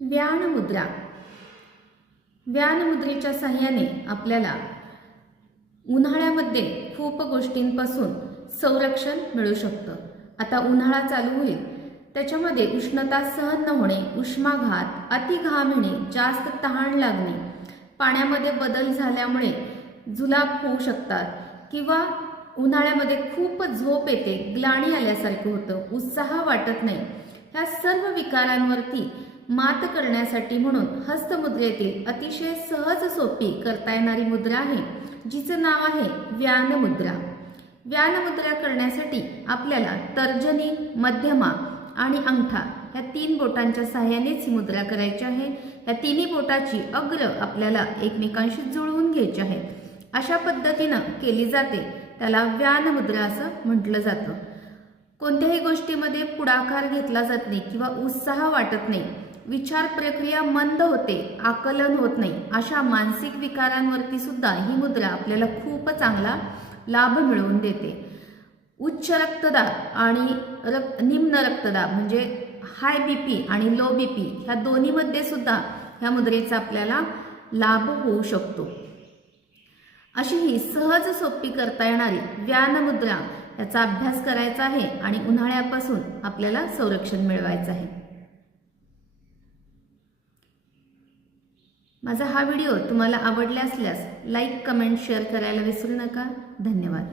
व्यान मुद्रा. व्यान मुद्रेच्या सहाय्याने आपल्याला उन्हाळ्यामध्ये खूप गोष्टींपासून संरक्षण मिळू शकतं. आता उन्हाळा चालू होईल, त्याच्यामध्ये उष्णता सहन न होणे, उष्माघात, अतिघाम येणे, जास्त तहान लागणे, पाण्यामध्ये बदल झाल्यामुळे जुलाब होऊ शकतात किंवा उन्हाळ्यामध्ये खूप झोप येते, ग्लानी आल्यासारखं होतं, उत्साह वाटत नाही. ह्या सर्व विकारांवरती मात करण्यासाठी म्हणून हस्तमुद्रेतील अतिशय सहज सोपी करता येणारी मुद्रा आहे, जिचं नाव आहे व्यान मुद्रा. व्यान मुद्रा करण्यासाठी आपल्याला तर्जनी, मध्यमा आणि अंगठा ह्या 3 बोटांच्या सहाय्यानेच ही मुद्रा करायची आहे. ह्या तिन्ही बोटाची अग्र आपल्याला एकमेकांशी जुळवून घ्यायची आहे. अशा पद्धतीनं केली जाते, त्याला व्यान मुद्रा असं म्हटलं जातं. कोणत्याही गोष्टीमध्ये पुढाकार घेतला जात नाही किंवा उत्साह वाटत नाही, विचार प्रक्रिया मंद होते, आकलन होत नाही, अशा मानसिक विकारांवरती सुद्धा ही मुद्रा आपल्याला खूप चांगला लाभ मिळवून देते. उच्च रक्तदाब आणि निम्न रक्तदाब म्हणजे हाय बीपी आणि लो बीपी ह्या दोन्हीमध्ये सुद्धा ह्या मुद्रेचा आपल्याला लाभ होऊ शकतो. अशी ही सहज सोपी करता येणारी व्यान मुद्रा याचा अभ्यास करायचा आहे आणि उन्हाळ्यापासून आपल्याला संरक्षण मिळवायचं आहे. माझा हा व्हिडिओ तुम्हाला आवडला असल्यास लाईक, कमेंट, शेअर करायला विसरू नका. धन्यवाद.